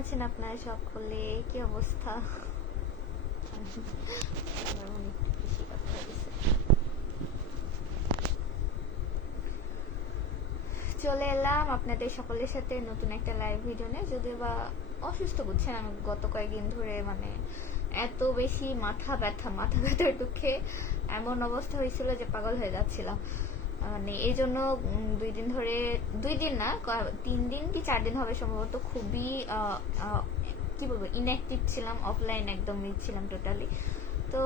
আছেন আপনারা সকলে? কি অবস্থা? আমার মনে একটু বেশি কথা হয়ে গেছে। চলে এলাম আপনাদের সকলের সাথে নতুন একটা লাইভ ভিডিও নিয়ে। যদিও বা অসুস্থ বুঝছেন, আমি গত কয়েকদিন ধরে মানে এত বেশি মাথা ব্যথার দুঃখে এমন অবস্থা হয়েছিল যে পাগল হয়ে যাচ্ছিলাম। মানে এই জন্য 2 দিন ধরে, 2 দিন না 3 দিন কি 4 দিন হবে সম্ভবত, খুবই কি বলবো ইনঅ্যাক্টিভ ছিলাম, অফলাইন একদম ছিলাম টোটালি। তো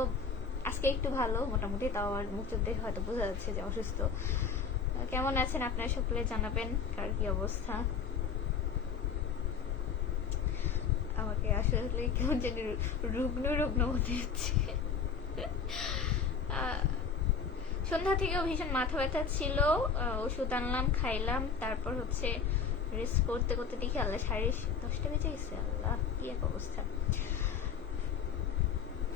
আজকে একটু ভালো মোটামুটি, তাও আমার মুখ চোখ দেখে হয়তো বোঝা যাচ্ছে যে অসুস্থ। কেমন আছেন আপনারা সকলে জানাবেন, কার কি অবস্থা। আমাকে আসলে কেমন জানি রুগ্ন মনে হচ্ছে। সন্ধ্যা থেকেও ভীষণ মাথা ব্যথা ছিল, ওষুধ আনলাম, খাইলাম, তারপর হচ্ছে রেস্ট করতে করতে দেখি আল্লাহ 10:30 বেজে গেছে। আল্লাহ কি এক অবস্থা।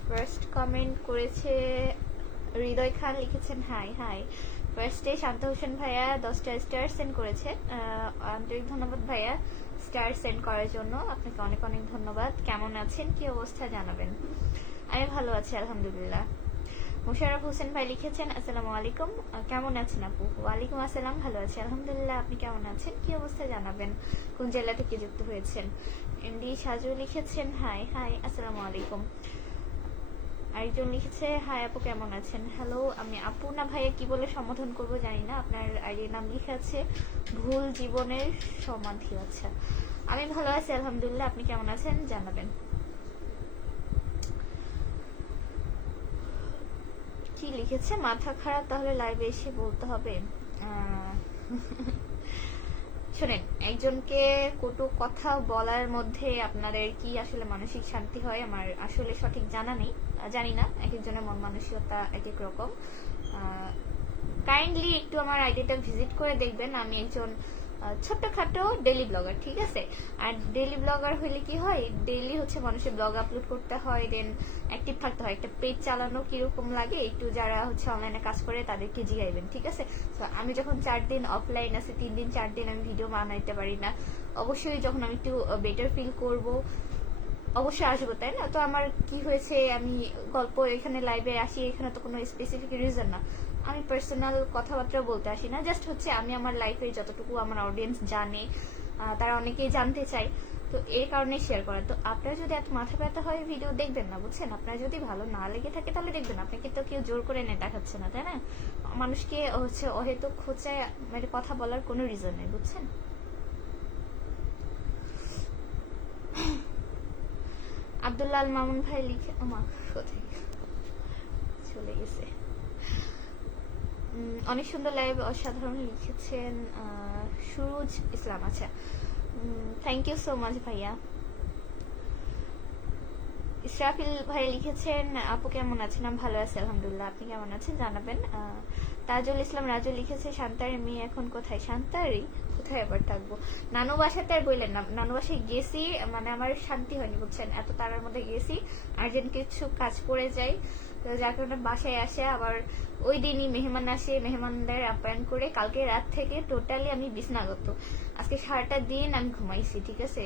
ফার্স্ট কমেন্ট করেছে হৃদয় খান, লিখেছেন হাই হাই। ফার্স্টে শান্ত হোসেন ভাইয়া 10টা স্টার সেন্ড করেছেন, আন্তরিক ধন্যবাদ ভাইয়া স্টার সেন্ড করার জন্য, আপনাকে অনেক অনেক ধন্যবাদ। কেমন আছেন, কি অবস্থা জানাবেন। আমি ভালো আছি আলহামদুলিল্লাহ। মোশাররফ হোসেন ভাই লিখেছেন আসসালামু আলাইকুম, কেমন আছেন আপু? ওয়ালাইকুম আসসালাম, ভালো আছি আলহামদুলিল্লাহ। আপনি কেমন আছেন, কি অবস্থা জানাবেন, কোন জেলা থেকে যুক্ত হয়েছেন। এমডি সাজু লিখেছেন হাই হাই আসসালামু আলাইকুম। আরেকজন লিখেছে হাই আপু কেমন আছেন। হ্যালো, আমি আপু না ভাইয়া কি বলে সম্বোধন করব জানি না, আপনার আইডির নাম লিখে আছে ভুল জীবনের সমাধি। আচ্ছা, আমি ভালো আছি আলহামদুলিল্লাহ, আপনি কেমন আছেন জানাবেন। কি লিখেছে, মাথা খারাপ, তাহলে লাইভে এসে বলতে হবে। শোনেন, একজনকে কটু কথা বলার মধ্যে আপনাদের কি আসলে মানসিক শান্তি হয় আমার আসলে সঠিক জানি না, এক একজনের মন মানসিকতা এক এক রকম। কাইন্ডলি একটু আমার আইডিটা ভিজিট করে দেখবেন। আমি একজন ছোট্টখাটো ডেইলি ব্লগার, ঠিক আছে। আর ডেইলি ব্লগার হইলে কি হয়, ডেইলি হচ্ছে মানুষের ব্লগ আপলোড করতে হয়, দেন অ্যাক্টিভ থাকতে হয়। একটা পেজ চালানো কিরকম লাগে একটু যারা হচ্ছে অনলাইনে কাজ করে তাদেরকে জিগাইবেন, ঠিক আছে। তো আমি যখন 4 দিন অফলাইন আছি, 3 দিন 4 দিন আমি ভিডিও বানাইতে পারি না। অবশ্যই যখন আমি একটু বেটার ফিল করব অবশ্যই আসবো, তাই না। তো আমার কি হয়েছে, আমি গল্প এখানে লাইভে আসি, এখানে তো কোনো স্পেসিফিক রিজন না, আমি পার্সোনাল কথাবার্তা বলতে আসি না, জাস্ট হচ্ছে আমি আমার লাইফের যতটুকু আমার অডিয়েন্স জানে, তারা অনেকেই জানতে চায়, তো এই কারণে শেয়ার করা। তো আপনারা যদি এত মাথা ব্যথা হয় ভিডিও দেখবেন না, বুঝছেন। আপনার যদি ভালো না লেগে থাকে তাহলে দেখবেন, আপনাকে তো কেউ জোর করে এনে দেখাচ্ছে না, তাই না। মানুষকে হচ্ছে অহেতুক খোঁচায় মানে কথা বলার কোনো রিজন নেই, বুঝছেন। আব্দুল্লাহ আল মামুন ভাই লিখে কোথায় চলে গেছে। অনেক সুন্দর লাইভ, অসাধারণ লিখেছেন সুরুজ ইসলাম। আচ্ছা, থ্যাংক ইউ সো মাচ ভাইয়া। ইসরাফিল ভাই লিখেছেন আপু কেমন আছেন, আমি ভালো আছি আলহামদুলিল্লাহ, আপনি কেমন আছেন জানাবেন। তাজুল ইসলাম রাজু লিখেছে শান্তার মেয়ে এখন কোথায়। শান্তারই কোথায় আবার থাকবো, নানু বাসাতে আর বললেন না, নানু বাসায় গেছি, মানে আমার শান্তি হয়নি বুঝছেন, এত তারার মধ্যে গেছি, আর্জেন্ট কিছু কাজ পড়ে যাই, তো যার কারণে বাসায় আসে আবার ওই দিনই মেহমান আসে, মেহমানদের আপ্যায়ন করে কালকে রাত থেকে টোটালি আমি বিছনাগত। আজকে সারাটা দিন আমি ঘুমাইছি, ঠিক আছে,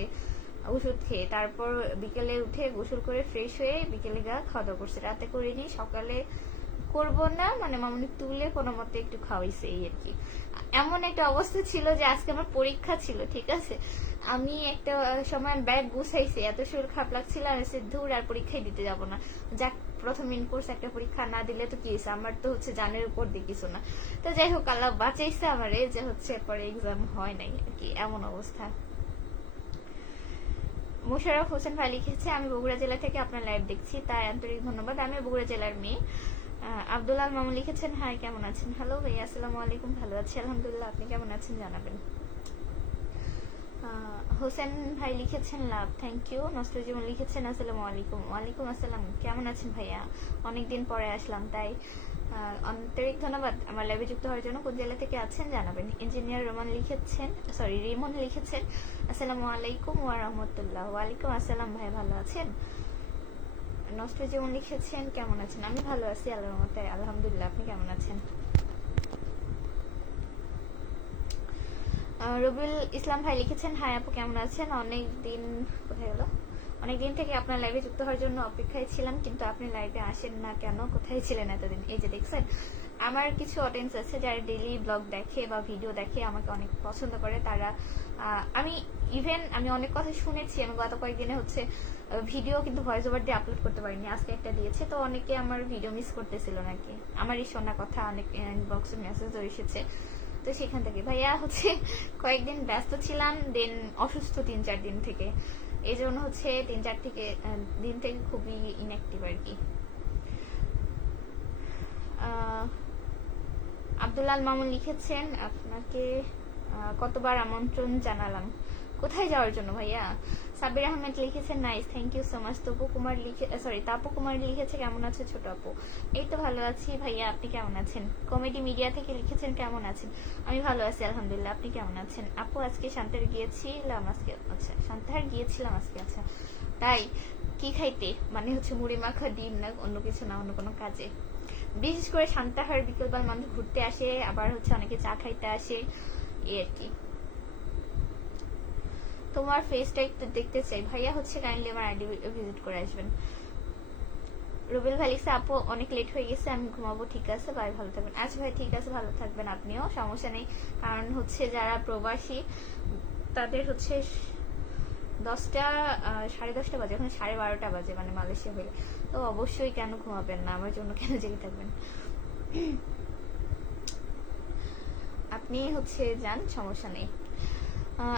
ওষুধ খেয়ে। তারপর বিকেলে উঠে গোসল করে ফ্রেশ হয়ে বিকেলে খাওয়া দাওয়া করছে, রাতে করিনি, সকালে করব না, মানে মামুনি তুলে কোনো মতে একটু খাওয়াইছে, এই আর কি। এমন একটা অবস্থা ছিল যে আজকে আমার পরীক্ষা ছিল, ঠিক আছে। আমি একটা সময় ব্যাগ গুছাইছি, এত শরীর খারাপ লাগছিল, আমি ধুর আর পরীক্ষায় দিতে যাব না, যাক প্রথম ইন কোর্স একটা পরীক্ষা না দিলে তো কি হয়েছে, আমার তো হচ্ছে জানের উপর দিয়ে কিছু না। তো যাই হোক, আল্লাহ বাঁচাইছে আমারে যে হচ্ছে পরে এক্সাম হয় নাই আর কি, এমন অবস্থা। মোশাররফ হোসেন ভাই লিখেছে আমি বগুড়া জেলা থেকে আপনার লাইভ দেখছি, তাই আন্তরিক ধন্যবাদ, আমি বগুড়া জেলার মেয়ে। আব্দুল্লাহ মামু লিখেছেন হাই কেমন আছেন। হ্যালো ভাই, আসসালামু আলাইকুম, ভালো আছি আলহামদুলিল্লাহ, আপনি কেমন আছেন জানাবেন। হোসেন ভাই লিখেছেন লাভ, থ্যাংক ইউ। নস্ট্রজীবন লিখেছেন আসসালামু আলাইকুম। ওয়ালাইকুম আসসালাম, কেমন আছেন ভাইয়া, অনেকদিন পরে আসলাম, তাই আন্তরিক ধন্যবাদ আমার লাইভে যুক্ত হওয়ার জন্য। কোন জেলা থেকে আছেন জানাবেন। ইঞ্জিনিয়ার রিমন লিখেছেন আসসালামু আলাইকুম ওয়া রাহমাতুল্লাহ। ওয়ালাইকুম আসসালাম ভাই, ভালো আছেন। নষ্ট জীবন লিখেছেন কেমন আছেন, আমি ভালো আছি আল্লাহর রহমতে আলহামদুলিল্লাহ, আপনি কেমন আছেন। রবিউল ইসলাম ভাই লিখেছেন, হাই আপু কেমন আছেন? কোথায় গেল? অনেকদিন থেকে আপনার লাইভে যুক্ত হওয়ার জন্য অপেক্ষায় ছিলাম, কিন্তু আপনি লাইভে আসেন না কেন? কোথায় ছিলেন এতদিন? এই যে দেখছেন, আমার কিছু অডিয়েন্স আছে যারা ডেইলি ব্লগ দেখে বা ভিডিও দেখে, আমাকে অনেক পছন্দ করে তারা। আমি অনেক কথা শুনেছি, আমি গত কয়েকদিনে হচ্ছে ভিডিও কিন্তু ভয়েস ওভার দিয়ে আপলোড করতে পারিনি, আজকে একটা দিয়েছে, তো অনেকে আমার ভিডিও মিস করতেছিল নাকি, আমারই শোনা কথা অনেক ইনবক্সে মেসেজও এসেছে। তো সেখান থেকে ভাইয়া হচ্ছে কয়েকদিন ব্যস্ত ছিলাম, দেন অসুস্থ 3-4 দিন থেকে, এই জন্য হচ্ছে 3-4 দিন থেকে খুবই ইনঅ্যাক্টিভ আর কি। আব্দুল্লাল মামুন লিখেছেন, আপনাকে কতবার আমন্ত্রণ জানালাম, কোথায় যাওয়ার জন্য ভাইয়া? সাবির আহমেদ লিখেছেন, nice, thank you so much. Tapu Kumar লিখেছে, কেমন আছে ছোট আপু? এই তো ভালো আছি ভাইয়া, আপনি কেমন আছেন? কমেডি মিডিয়া থেকে লিখেছেন, কেমন আছেন? আমি ভালো আছি আলহামদুলিল্লাহ, আপনি কেমন আছেন? আপু আজকে শান্তাহার গিয়েছিলাম আজকে, আচ্ছা তাই? কি খাইতে? মানে হচ্ছে মুড়ি মাখা, ডিম, না অন্য কিছু, না অন্য কোনো কাজে? বিশেষ করে শান্তাহার বিকেলবেল মানুষ ঘুরতে আসে, আবার হচ্ছে অনেকে চা খাইতে আসে, এই আর কি। তোমার ফেসটা একটু দেখতে চাই ভাইয়া, হচ্ছে কাইন্ডলি আমার আইডি ভিজিট করে আসবেন। রুবেল ভাই লিখছে, আপু অনেক লেট হয়ে গেছে, আমি ঘুমাবো। ঠিক আছে ভাই, ভালো থাকবেন। আচ্ছা ভাই ঠিক আছে, ভালো থাকবেন আপনিও, সমস্যা নেই। কারণ হচ্ছে যারা প্রবাসী তাদের হচ্ছে 10টা 10:30 বাজে, এখন 12:30 বাজে, মানে মালয়েশিয়া হলে, তো অবশ্যই কেন ঘুমাবেন না, আমার জন্য কেন জেগে থাকবেন? আপনি হচ্ছে যান, সমস্যা নেই।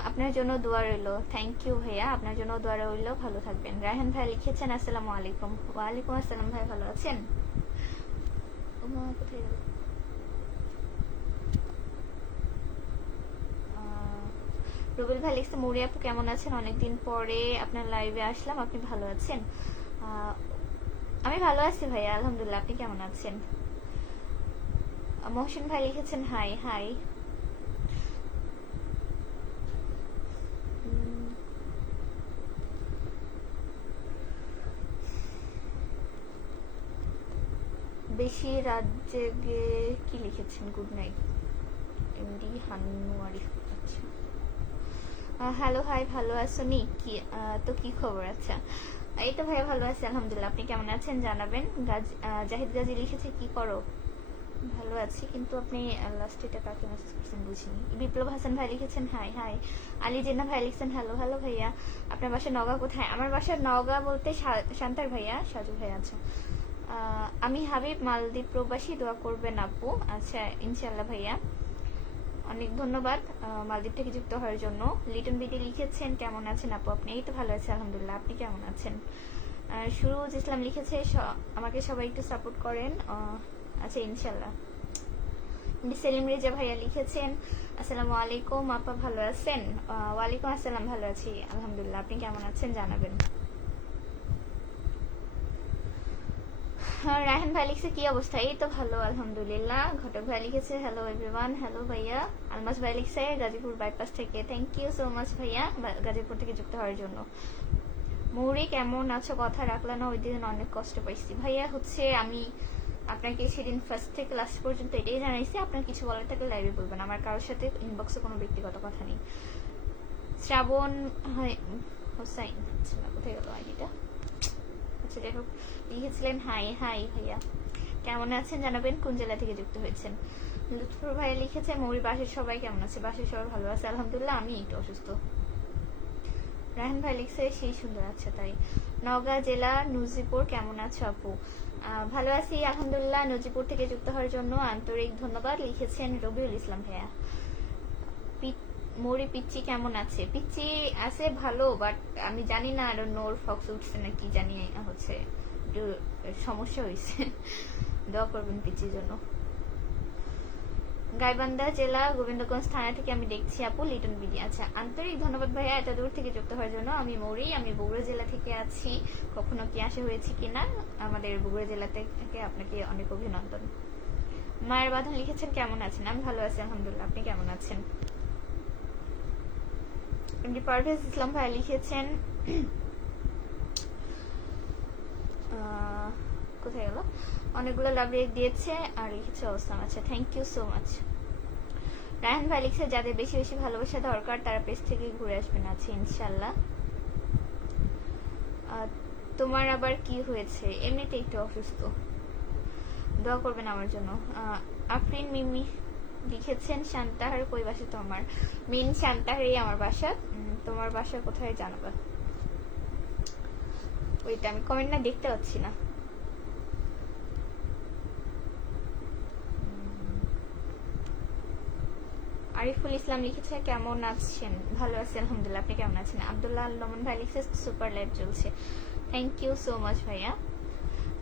আপনার জন্য দোয়া রইল। থ্যাংক ইউ ভাইয়া, আপনার জন্য দোয়া রইল, ভালো থাকবেন। রায়হান ভাই লিখেছেন, আসসালামু আলাইকুম। ওয়ালাইকুম আসসালাম ভাই, ভালো আছেন? কোথায় গেল? রুবেল ভাই লিখছে, মৌরি আপু কেমন আছেন? অনেকদিন পরে আপনার লাইভে আসলাম, আপনি ভালো আছেন? আমি ভালো আছি ভাইয়া আলহামদুলিল্লাহ, আপনি কেমন আছেন? মহসিন ভাই লিখেছেন, হাই হাই। বেশি রাত জেগে কি লিখেছেন? গুড নাইট এমডি হানুয়ারি। আচ্ছা, হ্যালো হাই, ভালো আছো নি? কি তো কি খবর? আচ্ছা, এই তো ভাইয়া ভালো আছি আলহামদুলিল্লাহ, আপনি কেমন আছেন জানাবেন। জাহিদ গাজী লিখেছে, কি করো? ভালো আছি, কিন্তু আপনি লাস্ট এটা কাকে মেসেজ করছেন বুঝিনি। বিপ্লব হাসান ভাই লিখেছেন, হাই হাই। আলী জেনা ভাই লিখছেন, হ্যালো হ্যালো ভাইয়া, আপনার বাসা নওগাঁ কোথায়? আমার বাসা নওগাঁ বলতে শান্তার ভাইয়া, সাজু ভাই। আচ্ছা, আমি হাবিব, মালদ্বীপ প্রবাসী, দোয়া করবেন আপু। আচ্ছা ইনশাল্লাহ ভাইয়া, অনেক ধন্যবাদ মালদ্বীপ থেকে যুক্ত হওয়ার জন্য। লিটন বিডি লিখেছেন, কেমন আছেন আপু আপনি? এই তো ভালো আছে আলহামদুলিল্লাহ, আপনি কেমন আছেন? সুরুজ ইসলাম লিখেছে, আমাকে সবাই একটু সাপোর্ট করেন। আচ্ছা ইনশাল্লাহ। সেলিম রেজা ভাইয়া লিখেছেন, আসসালামু আলাইকুম আপা, ভালো আছেন? ওয়ালাইকুম আসসালাম, ভালো আছি আলহামদুলিল্লাহ, আপনি কেমন আছেন জানাবেন। রায়হান ভাই লিখছে, কি অবস্থা? এই তো ভালো আলহামদুলিল্লাহ। ঘটক ভাই লিখেছে, হ্যালো এভরিওয়ান, হ্যালো ভাইয়া। আলমাস ভাই লিখছে, গাজীপুর বাইপাস থেকে, থ্যাংক ইউ সো মাচ ভাইয়া গাজীপুর থেকে যুক্ত হওয়ার জন্য। মৌরি কেমন আছো? কথা রাখলা না, ওই দিন অনেক কষ্ট পাইছি ভাইয়া। হচ্ছে আমি আপনাকে সেদিন ফার্স্ট থেকে লাস্ট পর্যন্ত এটাই জানাইছি, আপনার কিছু বলার থাকলে লাইভে বলবেন, আমার কারোর সাথে ইনবক্সে কোনো ব্যক্তিগত কথা নেই। শ্রাবণ হোসাইন, আচ্ছা কোথায় গেল আইডিটা? আচ্ছা যাই হোক, লিখেছিলেন, হাই হাই ভাইয়া, কেমন আছেন জানাবেন, কোন জেলা থেকে যুক্ত হয়েছেন। লুৎফর ভাইয়া লিখেছে, মৌরি বাসের সবাই কেমন আছে? বাসের সবাই ভালো আছে আলহামদুলিল্লাহ, আমি একটু অসুস্থ। রায়হান ভাই লিখছে, সেই সুন্দর। আচ্ছা তাই। নওগাঁ জেলা নুজিপুর, কেমন আছো আপু? ভালো আছি আলহামদুলিল্লাহ, নজিপুর থেকে যুক্ত হওয়ার জন্য আন্তরিক ধন্যবাদ, লিখেছেন রবিউল ইসলাম ভাইয়া। মৌরি পিচ্চি কেমন আছে? পিচ্চি আছে ভালো, বাট আমি জানি না আর নোর ফক্স উঠছে নাকি জানি, হচ্ছে একটু সমস্যা হয়েছে, দোয়া করবেন পিচ্চির জন্য। গাইবান্ধা জেলা গোবিন্দগঞ্জ থানা থেকে আমি দেখছি আপু, লিটন বিডি। আচ্ছা, আন্তরিক ধন্যবাদ ভাইয়া এত দূর থেকে যুক্ত হওয়ার জন্য। আমি মৌরি, আমি বগুড়া জেলা থেকে আছি। কখনো কি আসা হয়েছে কিনা আমাদের বগুড়া জেলা থেকে, আপনাকে অনেক অভিনন্দন। মায়ের বাঁধন লিখেছেন, কেমন আছেন? আমি ভালো আছি আলহামদুলিল্লাহ, আপনি কেমন আছেন? এমডি পারভেজ ইসলাম ভাই লিখেছেন, কোথায় গেল? অনেকগুলো লাভ রেক দিয়েছে আর লিখেছে অবস্থান। আচ্ছা, thank you so much. Raihan ভাই লিখছে যাদের বেশি বেশি ভালোবাসা দরকার তারা পেজ থেকে ঘুরে আসবেন, আছে ইনশাল্লাহ। তোমার আবার কি হয়েছে? এমনিতে একটু অসুস্থ, দোয়া করবেন আমার জন্য। আফরিন মিমি লিখেছেন শান্তাহার কই বাসা তোমার? মেন শান্তাহারই আমার বাসা। তোমার বাসা কোথায় জানাবা? ওইটা আমি কমেন্ট না দেখতে পাচ্ছি না। আরিফুল ইসলাম লিখেছে কেমন আছেন? ভালো আছি আলহামদুলিল্লাহ, আপনি কেমন আছেন? আব্দুল্লাহ লমন ভাই লিখছে সুপার লাইভ চলছে, থ্যাংক ইউ সো মাচ ভাইয়া।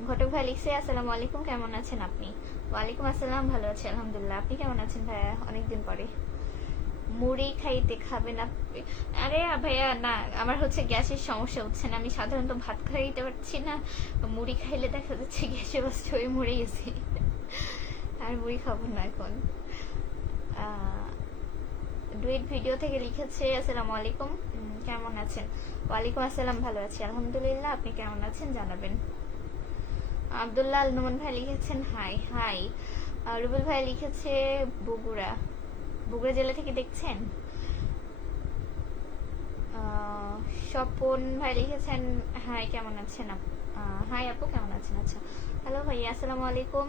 ঘটক ভাই লিখছে আসসালামু আলাইকুম, কেমন আছেন আপনি? ওয়ালাইকুম আসসালাম, ভালো আছি আলহামদুলিল্লাহ, আপনি কেমন আছেন ভাইয়া? অনেকদিন পরে। মুড়ি খাইতে খাবেন আপনি? আরে ভাইয়া না, আমার হচ্ছে গ্যাসের সমস্যা হচ্ছে না, আমি সাধারণত ভাত খাইতে পারছি না, মুড়ি খাইলে দেখা যাচ্ছে গ্যাসে বাস্ট হয়ে মরে গেছি, আর মুড়ি খাবো না এখন। ডুয়েট ভিডিও থেকে লিখেছে আসসালামু আলাইকুম, কেমন আছেন? ওয়ালাইকুম আসসালাম, ভালো আছি আলহামদুলিল্লাহ, আপনি কেমন আছেন জানাবেন। আব্দুল্লাহ আল নোমান ভাই লিখেছেন হাই হাই। রুবেল ভাই লিখেছে বগুড়া, বগুড়া জেলা থেকে দেখছেন। স্বপন ভাই লিখেছেন হাই, কেমন আছেন? হাই আপু, কেমন আছেন? আচ্ছা, হ্যালো ভাই, আসসালামু আলাইকুম,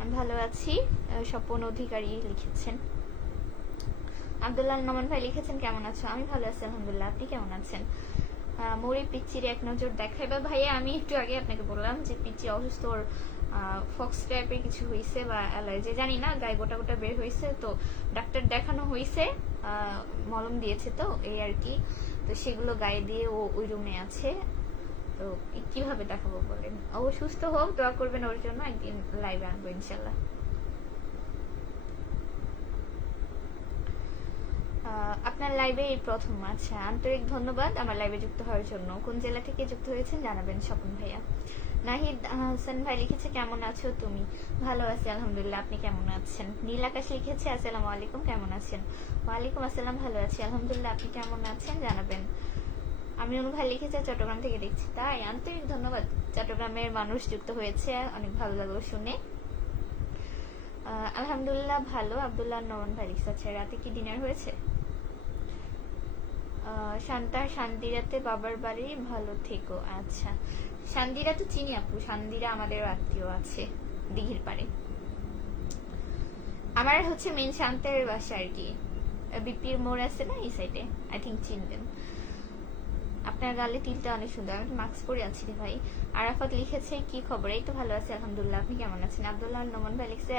আমি ভালো আছি। স্বপন অধিকারী লিখেছেন। আব্দুল্লাহ নোমান ভাই লিখেছেন কেমন আছো? আমি ভালো আছি আলহামদুলিল্লাহ, আপনি কেমন আছেন? মরি পিচ্চির এক নজর দেখাইবা ভাইয়া? আমি একটু আগে আপনাকে বললাম যে পিচ্চি অসুস্থ, ওর ফক্স টাইপের কিছু হয়েছে বা অ্যালার্জি জানি না, গায়ে গোটা গোটা বের হয়েছে, তো ডাক্তার দেখানো হয়েছে, মলম দিয়েছে, তো এই আর কি, তো সেগুলো গায়ে দিয়ে ও ওই রুমে আছে, তো কিভাবে দেখাবো বলেন? ও সুস্থ হোক, দোয়া করবেন ওর জন্য, একদিন লাইভে আনবো ইনশাল্লাহ। আপনার লাইভে এই প্রথম? আচ্ছা, আন্তরিক ধন্যবাদ আমার লাইভে যুক্ত হওয়ার জন্য। কোন জেলা থেকে যুক্ত হয়েছেন জানাবেন স্বপন ভাইয়া। নাহিদ হাসান ভাই লিখেছে কেমন আছো তুমি? ভালো আছি আলহামদুলিল্লাহ, আপনি কেমন আছেন? নীল আকাশ লিখেছে আসসালামু আলাইকুম, কেমন আছেন? ওয়ালাইকুম আসসালাম, ভালো আছি আলহামদুলিল্লাহ, আপনি কেমন আছেন জানাবেন। আমি অনু ভাই লিখেছে চট্টগ্রাম থেকে দেখছি, তাই আন্তরিক ধন্যবাদ, চট্টগ্রামের মানুষ যুক্ত হয়েছে, অনেক ভালো লাগলো শুনে। আলহামদুলিল্লাহ ভালো। আব্দুল্লাহ নোমান ভাই লিখেছে আচ্ছা, রাতে কি ডিনার হয়েছে? শান্তা শান্তিরাতে বাবার বাড়ি, ভালো থেকো। আচ্ছা, শান্তিরা তো চিনি আপু, শান্তিরা আমাদের আত্মীয় আছে দিঘির পাড়ে। আমার হচ্ছে মেন শান্তার বাসা আর কি, বিপির মোড় আছে না, এই সাইডে, আই থিঙ্ক চিনবেন। আপনার গালে তিলটা অনেক সুন্দর, আমি মাস্ক পরে আছি রে ভাই। আরাফাত লিখেছে কি খবর? এই তো ভালো আছে আলহামদুলিল্লাহ, আপনি কেমন আছেন? আব্দুল্লাহ নোমান ভাই লিখছে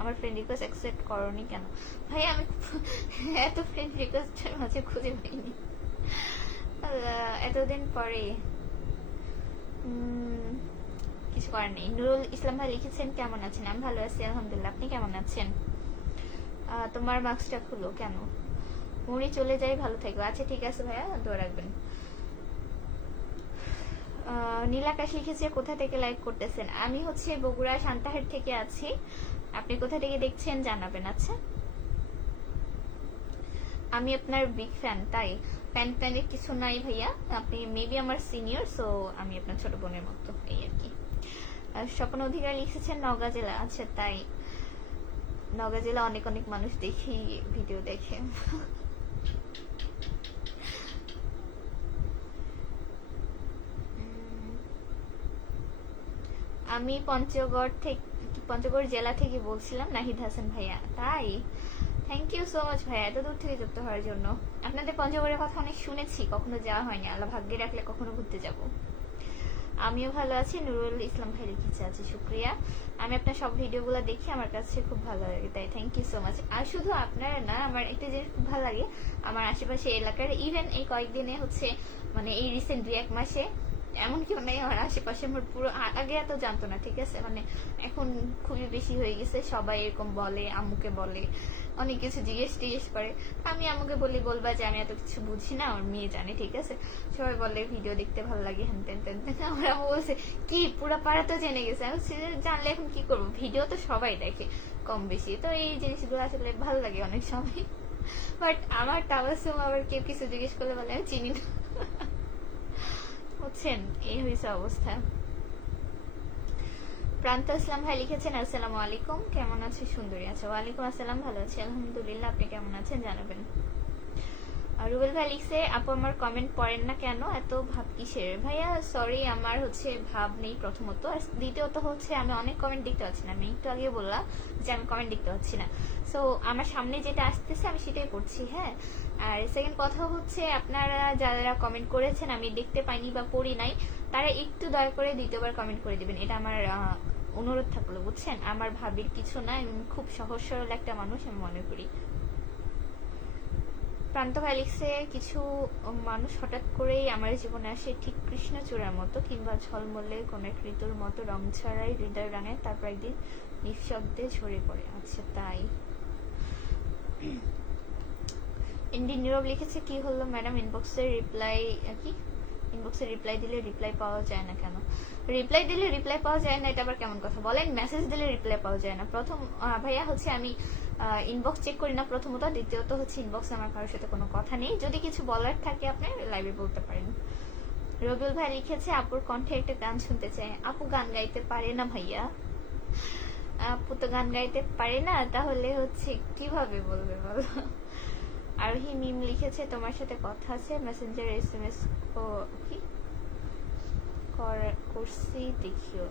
আমার ফ্রেন্ড রিকোয়েস্ট অ্যাকসেপ্ট করনি কেন? ভাই আমি এত ফ্রেন্ড রিকোয়েস্টের মাঝে খুঁজে পাইনি এতদিন পরে, কিছু করার নেই। নুরুল ইসলাম ভাই লিখেছেন কেমন আছেন? আমি ভালো আছি আলহামদুলিল্লাহ, আপনি কেমন আছেন? তোমার মাস্কটা খুলো কেন? মুড়ি চলে যাই, ভালো থাকবে। আচ্ছা ঠিক আছে ভাইয়া, দোয়া রাখবেন। নীলাকাশ লিখেছে কোথা থেকে লাইভ করতেছেন? আমি হচ্ছে বগুড়া শান্তাহার থেকে আছি, আপনি কোথা থেকে দেখছেন জানাবেন। আচ্ছা, আমি আপনার বিগ ফ্যান, তাই ফ্যান ফ্যানের কিছু নাই ভাইয়া, আপনি মেবি আমার সিনিয়র, সো আমি আপনার ছোট বোনের মতো, এই আর কি। স্বপ্ন অধিকার লিখেছেন নওগাঁ জেলা, আচ্ছা তাই, নওগাঁ জেলা অনেক অনেক মানুষ দেখি ভিডিও দেখে। আমি পঞ্চগড় জেলা থেকে বলছিলাম, নাহিদ হাসান ভাইয়া, তাই থ্যাংক ইউ সো মাচ ভাইয়া এত দূর থেকে যুক্ত হওয়ার জন্য। আপনাদের পঞ্চগড়ের কথা অনেক শুনেছি, কখনো যাওয়া হয়নি, আল্লাহ ভাগ্যে রাখলে কখনো ঘুরতে যাব। আমিও ভালো আছি। নুরুল ইসলাম ভাই লিখেছে আছে, শুক্রিয়া, আমি আপনার সব ভিডিওগুলো দেখি, আমার কাছে খুব ভালো লাগে, তাই থ্যাংক ইউ সো মাচ। আর শুধু আপনার না, আমার একটা জিনিস খুব ভালো লাগে, আমার আশেপাশে এলাকার, ইভেন এই কয়েকদিনে হচ্ছে, মানে এই রিসেন্ট 2-1 মাসে এমন কেউ নেই আমার আশেপাশে, আমার পুরো আগে এত জানতো না, ঠিক আছে, মানে এখন খুবই বেশি হয়ে গেছে, সবাই এরকম বলে, আম্মুকে বলে, অনেক কিছু জিজ্ঞেস করে, আমি আম্মুকে বলবা যে আমি এত কিছু বুঝি না, আমার মেয়ে জানে, ঠিক আছে, সবাই বলে ভিডিও দেখতে ভালো লাগে, হ্যান তেন তেন, আমার আম্মু বলছে কি পুরো পাড়া তো জেনে গেছে, আমি জানলে এখন কি করবো, ভিডিও তো সবাই দেখে কম বেশি, তো এই জিনিসগুলো আসলে ভালো লাগে অনেক সময়, বাট আমার তাবাসুম আবার কেউ কিছু জিজ্ঞেস করলে বলে আমি চিনি না, বুঝছেন, এই হয়েছে অবস্থা। প্রান্ত ইসলাম ভাই লিখেছেন আসসালামু আলাইকুম, কেমন আছে সুন্দরী? আচ্ছা, ওয়ালাইকুম আসসালাম, ভালো আছি আলহামদুলিল্লাহ, আপনি কেমন আছেন জানাবেন। রুবেল ভাই লিখছে, আপু আমার কমেন্ট পড়েন না কেন, এত ভাব কিসের? ভাইয়া সরি, আমার হচ্ছে ভাব নেই প্রথমত, আর দ্বিতীয়ত হচ্ছে আমি অনেক কমেন্ট দেখতে পাচ্ছি না। আমি একটু আগে বললাম যে আমি কমেন্ট দেখতে পাচ্ছি না, সো আমার সামনে যেটা আসতেছে আমি সেটাই পড়ছি। হ্যাঁ, আর সেকেন্ড কথা হচ্ছে আপনারা যারা কমেন্ট করেছেন আমি দেখতে পাইনি বা পড়ি নাই, তারা একটু দয়া করে দ্বিতীয়বার কমেন্ট করে দিবেন, এটা আমার অনুরোধ থাকলো, বুঝছেন? আমার ভাবির কিছু না, আমি খুব সহজ সরল একটা মানুষ আমি মনে করি। প্রান্ত ভাই লিখছে, কিছু মানুষ হঠাৎ করেই আমার জীবনে আসে ঠিক কৃষ্ণচূড়ার মতো কিংবা ঝলমলে কোন এক ঋতুর মতো, রং ছাড়াই হৃদয় রাঙায়, তারপর একদিন নিঃশব্দে ঝরে পড়ে। আচ্ছা তাই। ইন্ডি নীরব লিখেছে, কি হলো ম্যাডাম, ইনবক্সের রিপ্লাই কি? ইনবক্সে রিপ্লাই দিলে রিপ্লাই পাওয়া যায় না কেন? রিপ্লাই দিলে রিপ্লাই পাওয়া যায় না এটা আবার কেমন কথা বলেন? মেসেজ দিলে রিপ্লাই পাওয়া যায় না? প্রথম ভাইয়া হচ্ছে আমি ইনবক্স চেক করি না প্রথমত, দ্বিতীয়ত হচ্ছে ইনবক্সে আমার কারোর সাথে কোনো কথা নেই, যদি কিছু বলার থাকে আপনি লাইভে বলতে পারেন। রবিউল ভাই লিখেছে, আপুর কণ্ঠে একটা গান শুনতে চাই। আপু গান গাইতে পারে না ভাইয়া, আপু তো গান গাইতে পারে না, তাহলে হচ্ছে কিভাবে বলবে বলো? আরোহী মিম লিখেছে, তোমার সাথে কথা আছে, মেসেঞ্জার এসএমএস কি করছি দেখিও।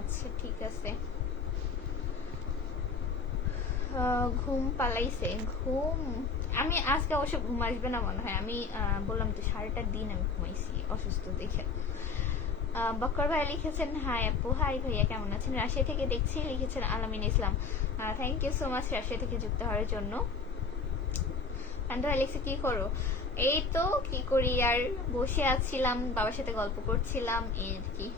আচ্ছা ঠিক আছে। ঘুম পালাইছে, ঘুম আমি আজকে অবশ্য ঘুম আসবে না মনে হয়, আমি বললাম তো সারাটা দিন আমি ঘুমাইছি অসুস্থ দেখে। বক্কর ভাই লিখেছেন, হাই আপু, হাই ভাইয়া কেমন আছেন, রাশিয়া থেকে দেখছি, লিখেছেন Alamin Islam. Thank you so much Russia থেকে যুক্ত হওয়ার জন্য। লিখছে, কি করো? এই তো কি করি আর, বসে আছিলাম, বাবার সাথে গল্প করছিলাম এই আর কি।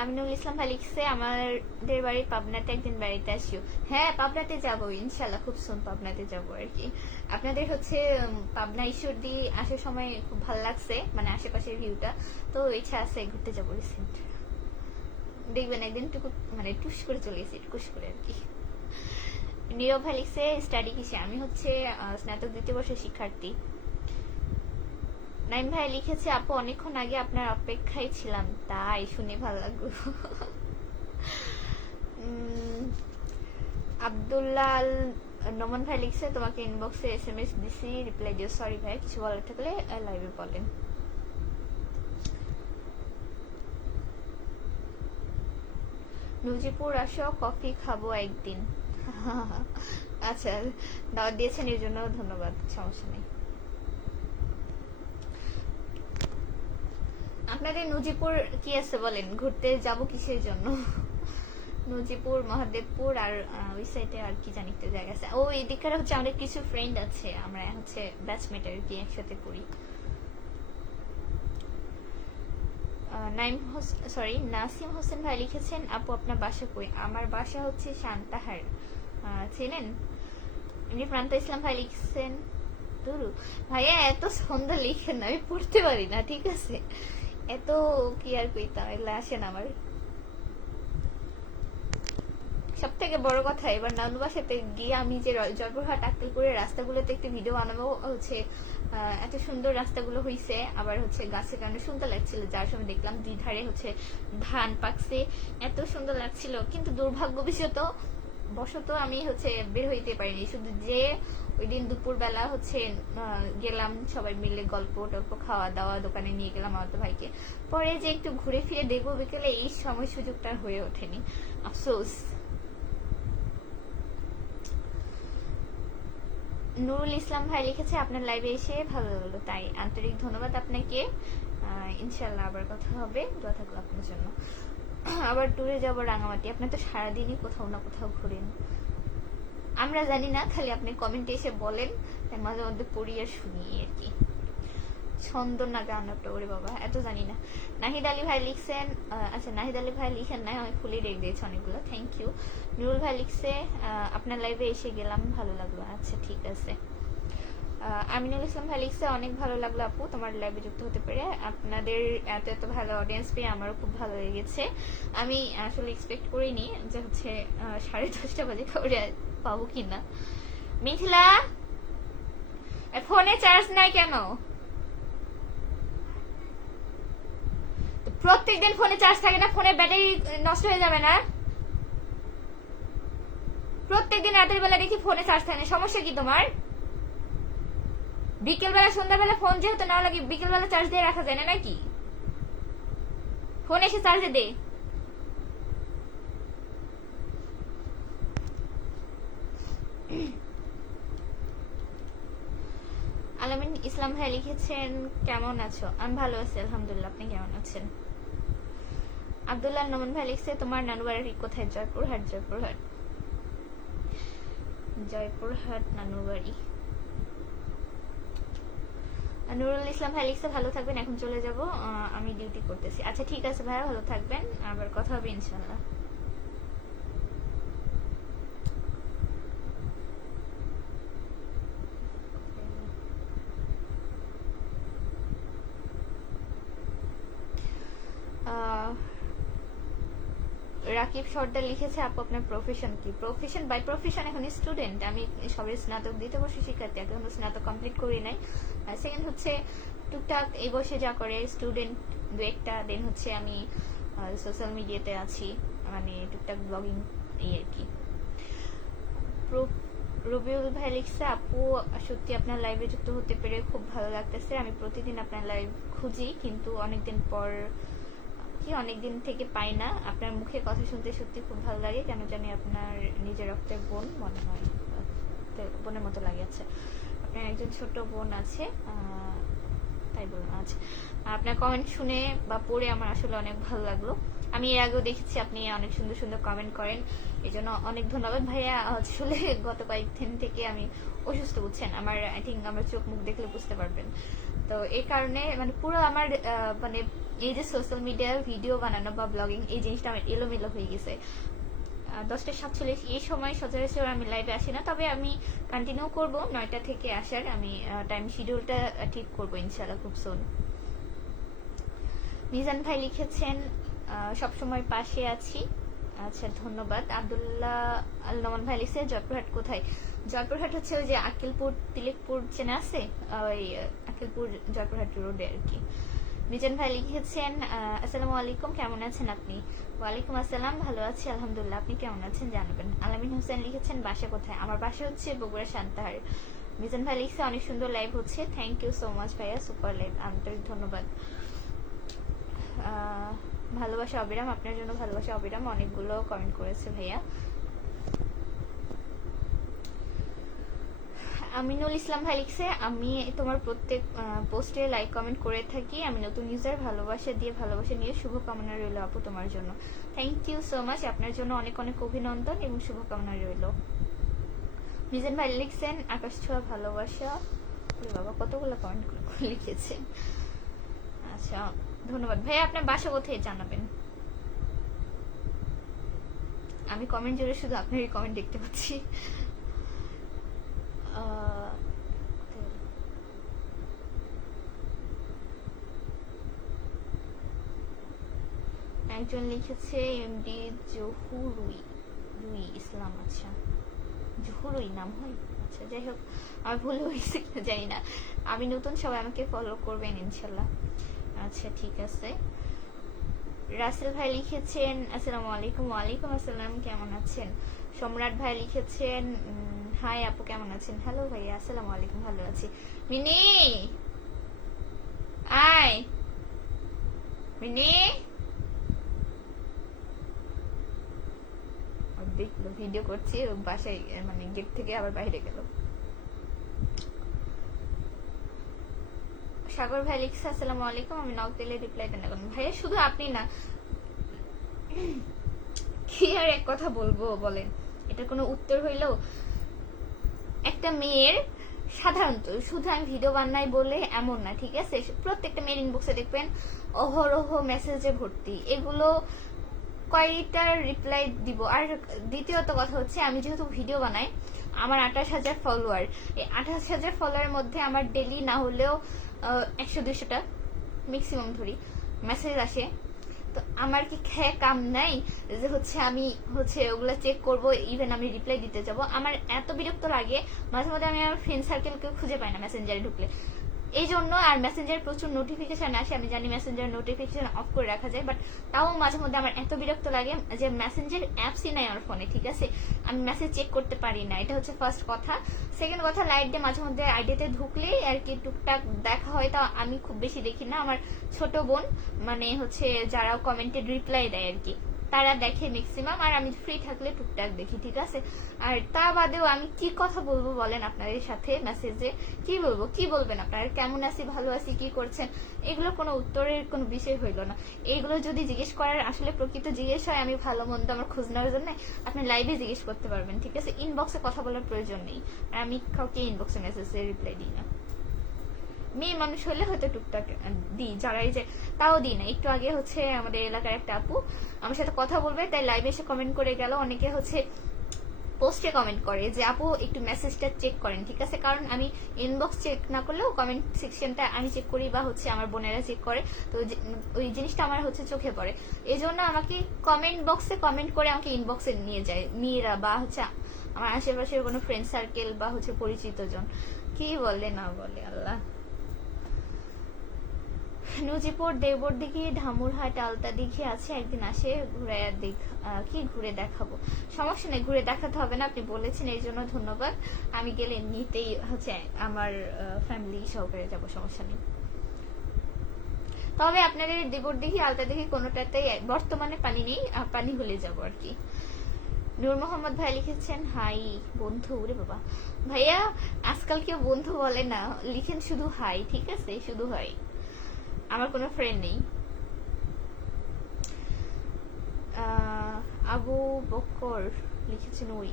আমিনুল ইসলাম ভাই লিখছে, আমাদের বাড়ি পাবনাতে, একদিন বাড়িতে আসিও। হ্যাঁ পাবনাতে যাবো ইনশাল্লাহ, খুব সুন পাবনাতে যাবো আর কি। আপনাদের হচ্ছে পাবনা ঈশ্বরদী আসার সময় খুব ভালো লাগছে, মানে আশেপাশের ভিউটা, তো ইচ্ছা আছে ঘুরতে যাবো রিসেন্ট, দেখবেন একদিন টুকু মানে টুস করে চলে এসেছি, টুকুস করে আর কি। নীরব ভাই লিখছে, স্টাডি কিসে? আমি হচ্ছে স্নাতক 2য় বর্ষের শিক্ষার্থী। নাইম ভাই লিখেছে, আপু অনেকক্ষণ আগে আপনার অপেক্ষায় ছিলাম, তাই শুনে ভালো লাগলো। আব্দুল্লাহ নমন ভাই লিখছে, তোমাকে ইনবক্সে এসএমএস দিছি, রিপ্লাই দিও। সরি ভাই, কিছু বলার থাকলে লাইভে বলেন। নুজিপুর আসো, কফি খাবো একদিন। আচ্ছা, দাওয়াত দিয়েছেন এর জন্য ধন্যবাদ, সমস্যা নেই। আপনাদের নুজিপুর কি আছে বলেন, ঘুরতে যাব কিসের জন্য? নজিপুর, মহাদেবপুর আর ওই সাইডে আর কি জানি একটা জায়গা আছে, ও এদিককার হচ্ছে অনেক কিছু ফ্রেন্ড আছে, আমরা হচ্ছে ব্যাচমেট আর কি, একসাথে পড়ি। নাসিম হোসেন ভাই লিখেছেন, আপু আপনার বাসা কই? আমার বাসা হচ্ছে শান্তাহার, চেনেন? এমনি প্রান্ত ইসলাম ভাই লিখছেন, দুরু ভাইয়া এত সন্ধ্যা লিখেন না, আমি পড়তে পারি না, ঠিক আছে? এত কি আর কইতাম, এগুলো আসে না আমার। সব থেকে বড় কথা, এবার নানু বাসাতে গিয়ে আমি যে জয়পুরহাট আক্কেলপুরের রাস্তাগুলোতে একটু ভিডিও বানাবো, হচ্ছে এত সুন্দর রাস্তাগুলো হইছে, আবার হচ্ছে গাছের কারণে সুন্দর লাগছিল, যার সময় দেখলাম দুই ধারে হচ্ছে ধান পাকছে, এত সুন্দর লাগছিল, কিন্তু দুর্ভাগ্যবশত আমি হচ্ছে বের হইতে পারিনি, শুধু যে ওই দিন দুপুর বেলা হচ্ছে গেলাম সবাই মিলে, গল্প টল্প, খাওয়া দাওয়া, দোকানে নিয়ে গেলাম আমার ভাইকে, পরে যে একটু ঘুরে ফিরে দেখবো বিকেলে, এই সময় সুযোগটা হয়ে ওঠেনি, আফসোস। নুরুল ইসলাম ভাই লিখেছে, আপনার লাইভে এসে ভালো লাগলো, তাই আন্তরিক ধন্যবাদ আপনাকে, ইনশাল্লাহ আবার কথা হবে, দোয়া থাকলো আপনার জন্য। আবার ট্যুরে যাব রাঙামাটি, আপনি তো সারাদিনই কোথাও না কোথাও ঘুরেন, আমরা জানি না, খালি আপনি কমেন্টে এসে বলেন, মাঝে মধ্যে পড়ি আর শুনি আর কি। ছন্দ না গান একটা, ওরে বাবা এত জানি না। নাহিদ আলী ভাই লিখছেন, আচ্ছা নাহিদ আলী ভাই লিখেন নাই, আমি খুলে রেখে দিয়েছি অনেকগুলো, থ্যাংক ইউ। নুরুল ভাই লিখছে, আপনার লাইভে এসে গেলাম, ভালো লাগলো। আচ্ছা ঠিক আছে। আমিনুল ইসলাম ভাই লিখছে, অনেক ভালো লাগলো আপু তোমার লাইভে যুক্ত হতে পেরে, আপনাদের এত এত ভালো অডিয়েন্স পেয়ে আমারও খুব ভালো লেগেছে, আমি আসলে এক্সপেক্ট করিনি যে হচ্ছে 10:30 বাজে খবরে পাবো কিনা। মিথিলা, ফোনে চার্জ নাই কেন? প্রত্যেকদিন ফোনে চার্জ থাকে না, ফোনের ব্যাটারি নষ্ট হয়ে যাবে না? প্রত্যেকদিন রাতের বেলা দেখি ফোনে চার্জ থাকে না, সমস্যা কি তোমার? বিকেল বেলা সন্ধ্যাবেলা ফোন যেহেতু না লাগে, বিকেল বেলা চার্জ দিয়ে রাখা যায় না নাকি? ফোন এসে চার্জে দে। আলামিন ইসলাম ভাই লিখেছেন কেমন আছো? আমি ভালো আছি আলহামদুলিল্লাহ, আপনি কেমন আছেন? আব্দুল্লাহ নমন ভাই লিখছে তোমার নানু বাড়ি কোথায়? জয়পুরহাট। জয়পুরহাট নানু বাড়ি। নুরুল ইসলাম ভাই লিখছে ভালো থাকবেন, এখন চলে যাব, আমি ডিউটি করতেছি। আচ্ছা ঠিক আছে ভাইয়া, ভালো থাকবেন, আবার কথা হবে ইনশাল্লাহ। রাকিব সর্দার লিখেছে আপু আপনার প্রফেশন কি? প্রফেশন বাই প্রফেশন এখন স্টুডেন্ট, আমি সবাই স্নাতক দিতে বসে শিক্ষার্থী, এখন স্নাতক কমপ্লিট করি নাই। সেকেন্ড হচ্ছে টুকটাক এই বসে যা করে স্টুডেন্ট দু একটা, দেন হচ্ছে আমি সোশ্যাল মিডিয়াতে আছি, মানে টুকটাক ব্লগিং এই আর কি। রবিউল ভাই লিখছে আপু সত্যি আপনার লাইভে যুক্ত হতে পেরে খুব ভালো লাগতেছে, আমি প্রতিদিন আপনার লাইভ খুঁজি কিন্তু অনেকদিন থেকে পাই না, আপনার মুখে কথা শুনতে সত্যি খুব ভালো লাগে, কেন জানি আপনার নিজের রক্তের বোন মনে হয়, বোনের মতো লাগে। আছে আপনার একজন ছোট বোন আছে, তাই বললাম। আচ্ছা, আপনার কমেন্ট শুনে বা পড়ে আমার আসলে অনেক ভালো লাগলো। আমি এর আগেও দেখেছি আপনি অনেক সুন্দর সুন্দর কমেন্ট করেন, এই জন্য অনেক ধন্যবাদ ভাইয়া। আসলে গত কয়েকদিন থেকে আমি অসুস্থ, বুঝছেন, আমার আই থিঙ্ক আমার চোখ মুখ দেখলে বুঝতে পারবেন। তো এই কারণে মানে পুরো আমার মানে এই যে সোশ্যাল মিডিয়ার ভিডিও বানানো বা ব্লগিং এই জিনিসটা আমার এলোমেলো হয়ে গেছে। 10:47 এই সময় সচরাচর আমি লাইভে আসি না, তবে আমি কন্টিনিউ করব 9টা থেকে আসার, আমি টাইম শিডিউলটা ঠিক করবো ইনশাআল্লাহ খুব সুন। মিজান ভাই লিখেছেন সবসময় পাশে আছি। আচ্ছা ধন্যবাদ। আব্দুল্লাহ আল নমান ভাই লিখছে জয়পুরহাট কোথায়? জয়পুরহাট হচ্ছে ওই যে আকিলপুর তিলেকপুর চেনা আছে, ওই আকিলপুর জয়পুরহাট রোডে আর কি। মিজান ভাই লিখেছেন আসসালামু আলাইকুম, কেমন আছেন আপনি? ওয়ালাইকুম আসসালাম, ভালো আছি আলহামদুলিল্লাহ, আপনি কেমন আছেন জানাবেন। আলামিন হোসেন লিখেছেন বাসা কোথায়? আমার বাসা হচ্ছে বগুড়া সান্তাহার। মিজান ভাই লিখছে অনেক সুন্দর লাইভ হচ্ছে, থ্যাংক ইউ সো মাচ ভাইয়া, সুপার লাইভ, আন্তরিক ধন্যবাদ। ভালোবাসা অবিরাম, আপনার জন্য ভালোবাসা অবিরাম, অনেকগুলো কমেন্ট করেছে ভাইয়া। আমিনুল ইসলাম ভাই লিখছে আমি তোমার প্রত্যেক পোস্টে লাইক কমেন্ট করে থাকি, আমি নতুন ইউজার, ভালোবাসা নিয়ে শুভকামনা রইল আপু তোমার জন্য। থ্যাংক ইউ সো মাচ, আপনার জন্য অনেক অনেক অভিনন্দন এবং শুভকামনা রইল। মিজান ভাই লিখছেন আকাশ ছোঁয়া ভালোবাসা, বাবা কতগুলো কমেন্ট লিখেছেন। আচ্ছা ধন্যবাদ ভাই, আপনার বাসা কোথায় জানাবেন। আমি কমেন্ট জুড়ে শুধু আপনারই কমেন্ট দেখতে পাচ্ছি। একজন লিখেছে এমডি জহুরুই ইসলাম। আচ্ছা জহুরুই নাম হয়, আচ্ছা যাই হোক আমার ভুল হয়েছে জানি না, আমি নতুন, সবাই আমাকে ফলো করবেন ইনশাল্লাহ। আচ্ছা ঠিক আছে। রাসেল ভাই লিখেছেন আসসালামু আলাইকুম। ওয়ালাইকুম আসসালাম, কেমন আছেন? সম্রাট ভাই লিখেছেন হাই আপু কেমন আছেন? হ্যালো ভাই, আসসালামু আলাইকুম, ভালো আছি। মিনি আয়, মিনি দেখলো ভিডিও করছি, বাসায় মানে গেট থেকে আবার বাইরে গেল। সাগর ভাই লিখছে আসসালামু আলাইকুম, আমি নক দিলে রিপ্লাই দেন না কেন? ভাইয়া শুধু আপনি না, কি আর এক কথা বলবো বলেন, এটা কোনো উত্তর হইলো? একটা মেয়ের সাধারণত, শুধু আমি ভিডিও বানাই বলে এমন না, ঠিক আছে, প্রত্যেকটা মেয়ের ইনবক্সে দেখবেন অহরহ মেসেজে ভর্তি, এগুলো কয়টার রিপ্লাই দিব? আর দ্বিতীয়ত কথা হচ্ছে আমি যেহেতু ভিডিও বানাই, আমার 28,000 ফলোয়ার, এই 28,000 ফলোয়ারের মধ্যে আমার ডেলি না হলেও 100-200টা ম্যাক্সিমাম ধরি মেসেজ আসে, তো আমার কি খেয়ে কাম নাই যে হচ্ছে আমি হচ্ছে ওগুলো চেক করব, ইভেন আমি রিপ্লাই দিতে যাব? আমার এত বিরক্ত লাগে মাঝে মধ্যে, আমি আমার ফ্রেন্ড সার্কেলকে খুঁজে পাই না মেসেঞ্জারে ঢুকলে, এই জন্য। আর মেসেঞ্জার প্রচুর নোটিফিকেশন আসে, আমি জানি মেসেঞ্জার নোটিফিকেশন অফ করে রাখা যায়, বাট তাও মাঝে মধ্যে আমার এত বিরক্ত লাগে যে মেসেঞ্জার অ্যাপসই নাই আমার ফোনে, ঠিক আছে, আমি মেসেজ চেক করতে পারি না, এটা হচ্ছে ফার্স্ট কথা। সেকেন্ড কথা, লাইট দিয়ে মাঝে মধ্যে আইডিতে ঢুকলে আর কি টুকটাক দেখা হয়, তা আমি খুব বেশি দেখি না। আমার ছোট বোন মানে হচ্ছে যারা কমেন্টে রিপ্লাই দেয় আর কি, তারা দেখে ম্যাক্সিমাম, আর আমি ফ্রি থাকলে টুকটাক দেখি, ঠিক আছে। আর তা বাদেও আমি কি কথা বলবো বলেন আপনাদের সাথে মেসেজে, কি বলবো, কি বলবেন আপনারা, কেমন আছি, ভালো আছি, কি করছেন, এগুলো কোনো উত্তরের কোনো বিষয় হইলো না। এইগুলো যদি জিজ্ঞেস করার আসলে প্রকৃত জিজ্ঞেস হয় আমি ভালো মন্দ আমার খোঁজ নেওয়ার জন্য, আপনি লাইভে জিজ্ঞেস করতে পারবেন, ঠিক আছে, ইনবক্সে কথা বলার প্রয়োজন নেই। আর আমি কাউকে ইনবক্সে মেসেজে রিপ্লাই দিই না। মেয়ে মানুষ হলে হয়তো টুকটাক দিই, যারা এই যে তাও দিই না। একটু আগে হচ্ছে আমাদের এলাকার একটা আপু আমার সাথে কথা বলবে, তাই লাইভে এসে কমেন্ট করে গেল। অনেকে হচ্ছে পোস্টে কমেন্ট করে যে আপু একটু মেসেজটা চেক করেন, ঠিক আছে, কারণ আমি ইনবক্স চেক না করলেও কমেন্ট সেকশনটা আমি চেক করি, বা হচ্ছে আমার বোনেরা চেক করে, তো ওই জিনিসটা আমার হচ্ছে চোখে পড়ে। এই জন্য আমাকে কমেন্ট বক্সে কমেন্ট করে আমাকে ইনবক্সে নিয়ে যায় মেয়েরা, বা হচ্ছে আমার আশেপাশের কোনো ফ্রেন্ড সার্কেল বা হচ্ছে পরিচিত জন, কি বলে না বলে আল্লাহ। নজিপুর দেবর দিঘি ধামুরহাট আলতা দিঘি আছে, একদিন আসে ঘুরে কি ঘুরে দেখাবো। সমস্যা নেই, ঘুরে দেখাতে হবে না, আপনি বলেছেন এই জন্য ধন্যবাদ। আমি গেলে এমনিতেই হচ্ছে আমার ফ্যামিলি সহকারে যাব, সমস্যা নেই। তবে আপনাদের দেবর দিঘি আলতা দিঘি কোনোটাতেই বর্তমানে পানি নেই, পানি হলে যাব আর কি। নূর মোহাম্মদ ভাই লিখেছেন হাই বন্ধু, রে বাবা ভাইয়া আজকাল কেউ বন্ধু বলে না, লিখেন শুধু হাই, ঠিক আছে, শুধু হাই, আমার কোনো ফ্রেন্ড নেই। আবু বকর লিখেছেন ওই,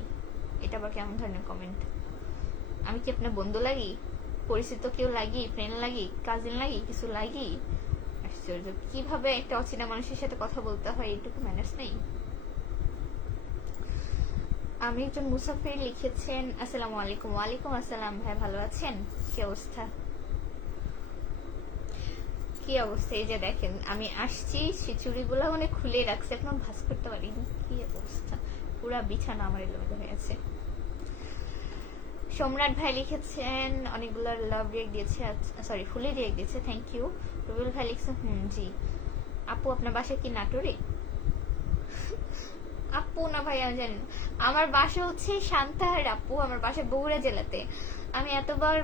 এটা আবার কেমন ধরনের কমেন্ট? আমি কি আপনার বন্ধু লাগি, পরিচিত কেউ লাগি, ফ্রেন্ড লাগি, কাজিন লাগি, কিছু লাগি? আশ্চর্য, কিভাবে একটা অচেনা মানুষের সাথে কথা বলতে হয়, এইটুকু ম্যানার্স নেই? আমি একজন মুসাফির লিখেছেন আসসালামু আলাইকুম। ওয়ালাইকুম আসসালাম ভাই, ভালো আছেন? কি অবস্থা, কি অবস্থা? এই যে দেখেন আমি আসছি, সে চুড়িগুলো মানে খুলে রাখছে, এখন ভাঁজ করতে পারিনি, কি অবস্থা, পুরা বিছানা আমার এলোমেলো হয়ে আছে। সম্রাট ভাই লিখেছেন অনেকগুলো লাভ রিয়েক্ট দিয়েছে, সরি ফুলে রিয়েক্ট দিয়েছে, থ্যাংক ইউ। রুবেল ভাই লিখছেন জি। আপু আপনার বাসা কি নাটোরে? আপু না ভাই, আমি জানি না, আমার বাসা হচ্ছে সান্তাহার আপু, আমার বাসা বগুড়া জেলাতে। আমি এতবার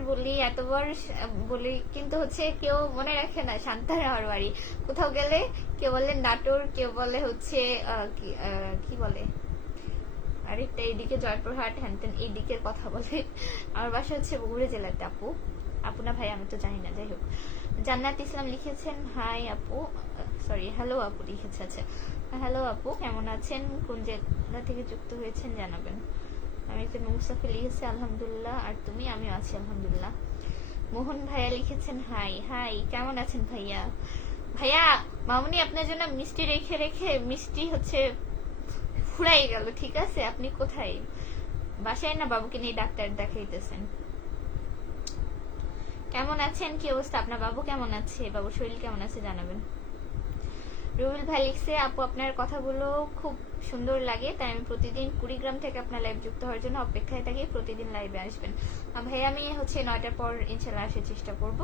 বলি কিন্তু হচ্ছে কেউ মনে রাখে না সান্তাহার আমার বাড়ি। কোথাও গেলে কেউ বলে নাটোর, কেউ বলে হচ্ছে কি বলে আরেকটা এইদিকে জয়পুরহাট, হ্যানতেন এই দিকের কথা বলে। আমার বাসা হচ্ছে বগুড়া জেলাতে আপু। আপু না ভাই আমি তো জানি না, যাই হোক। জান্নাত ইসলাম লিখেছেন হাই আপু, সরি হ্যালো আপু লিখেছে, আচ্ছা হ্যালো আপু, কেমন আছেন, কোন জেলা থেকে যুক্ত হয়েছেন জানাবেন। আমি একজন মুসাফির লিখেছি আলহামদুলিল্লাহ, আর তুমি? আমিও আছি আলহামদুলিল্লাহ। মোহন ভাইয়া লিখেছেন হাই হাই, কেমন আছেন ভাইয়া? ভাইয়া মামুনি আপনার জন্য মিষ্টি রেখে রেখে মিষ্টি হচ্ছে ফুরাই গেল, ঠিক আছে, আপনি কোথায়, বাসায় না বাবুকে নিয়ে ডাক্তার দেখাইতেছেন? কেমন আছেন, কি অবস্থা, আপনার বাবু কেমন আছে, বাবুর শরীর কেমন আছে জানাবেন। রুবেল ভাই লিখছে আপু আপনার কথাগুলো খুব সুন্দর লাগে, তাই আমি প্রতিদিন কুড়িগ্রাম থেকে আপনার লাইভ যুক্ত হওয়ার জন্য অপেক্ষায় থাকি, প্রতিদিন লাইভে আসবেন। ভাই আমি হচ্ছে 9টার পর ইনশাল্লাহ আসার চেষ্টা করব,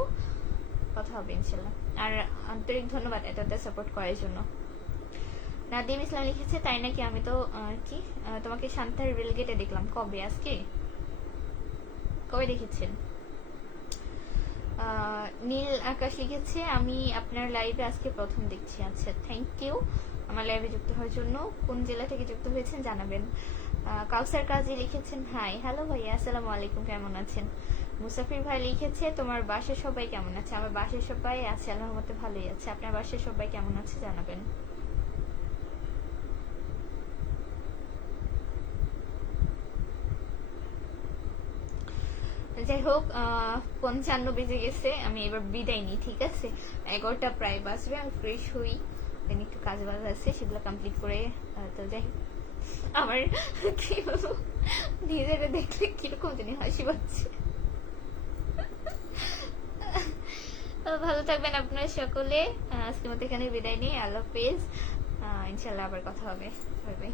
কথা হবে ইনশাল্লাহ। আর আন্তরিক ধন্যবাদ এতটা সাপোর্ট করার জন্য। নাদিম ইসলাম লিখেছে তাই নাকি, আমি তো কি তোমাকে শান্তার রেলগেটে দেখলাম, কবে, আজকে, কবে দেখেছেন? নীল আকাশ লিখেছে আমি আপনার লাইভে আজকে প্রথম দেখছি, আচ্ছা থ্যাংক ইউ আমার লাইভে যুক্ত হওয়ার জন্য। কোন জেলা থেকে যুক্ত হয়েছেন জানাবেন। কাউসার কাজী লিখেছেন হাই হ্যালো ভাইয়া আসসালামু আলাইকুম, কেমন আছেন? মুসাফির ভাই লিখেছে তোমার বাসার সবাই কেমন আছে? আমার বাসার সবাই আছে আল্লাহর রহমতে ভালোই আছে, আপনার বাসার সবাই কেমন আছে জানাবেন। যাই হোক 55 বেজে গেছে, আমি এবার বিদায় নিই, ঠিক আছে, 11টা প্রায় বাজবে, আমি ফ্রেশ হই, একটু কাজ বাজ আছে সেগুলো কমপ্লিট করে। তো যাই হোক আমার কি বলবো, নিজেরা দেখলে কিরকম জানি হাসি পাচ্ছে। ভালো থাকবেন আপনারা সকলে, আজকের মতো এখানে বিদায় নিই, আল্লাহ হাফেজ, ইনশাল্লাহ আবার কথা হবে, বাই বাই।